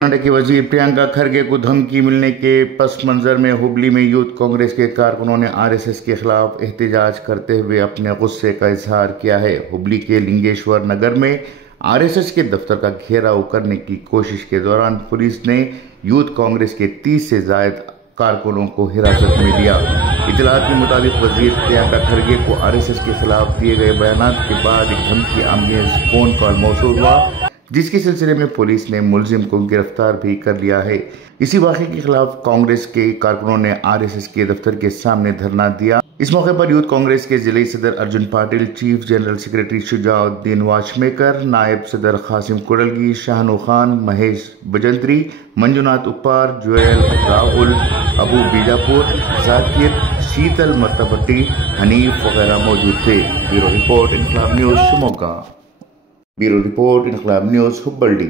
कर्नाटक की वजीर प्रियंका खरगे को धमकी मिलने के पस मंजर में हुबली में यूथ कांग्रेस के कारकुनों ने आरएसएस के खिलाफ एहतजाज करते हुए अपने गुस्से का इजहार किया है। हुबली के लिंगेश्वर नगर में आरएसएस के दफ्तर का घेराव करने की कोशिश के दौरान पुलिस ने यूथ कांग्रेस के 30 से ज्यादा कारकुनों को हिरासत में लिया। इतलात के मुताबिक वजीर प्रियंका खरगे को आरएसएस के खिलाफ दिए गए बयान के बाद एक धमकी आमेज फोन कॉल मौसूल हुआ, जिसके सिलसिले में पुलिस ने मुलजिम को गिरफ्तार भी कर लिया है। इसी वाक़े के खिलाफ कांग्रेस के कारकुनों ने आरएसएस के दफ्तर के सामने धरना दिया। इस मौके पर यूथ कांग्रेस के जिले सदर Arjun Patil, chief general secretary Shujauddin Watchmaker, नायब सदर कासिम कुरलगी, शाहनू खान, महेश बजंत्री, मंजुनाथ उपार, जोयल राहुल, अबू बीजापुर, जाकिर, शीतल मत्तापट्टी, हनीफ वगैरह मौजूद थे। Bureau report Inquilab news Shimoga. Bureau report Inquilab news Hubli.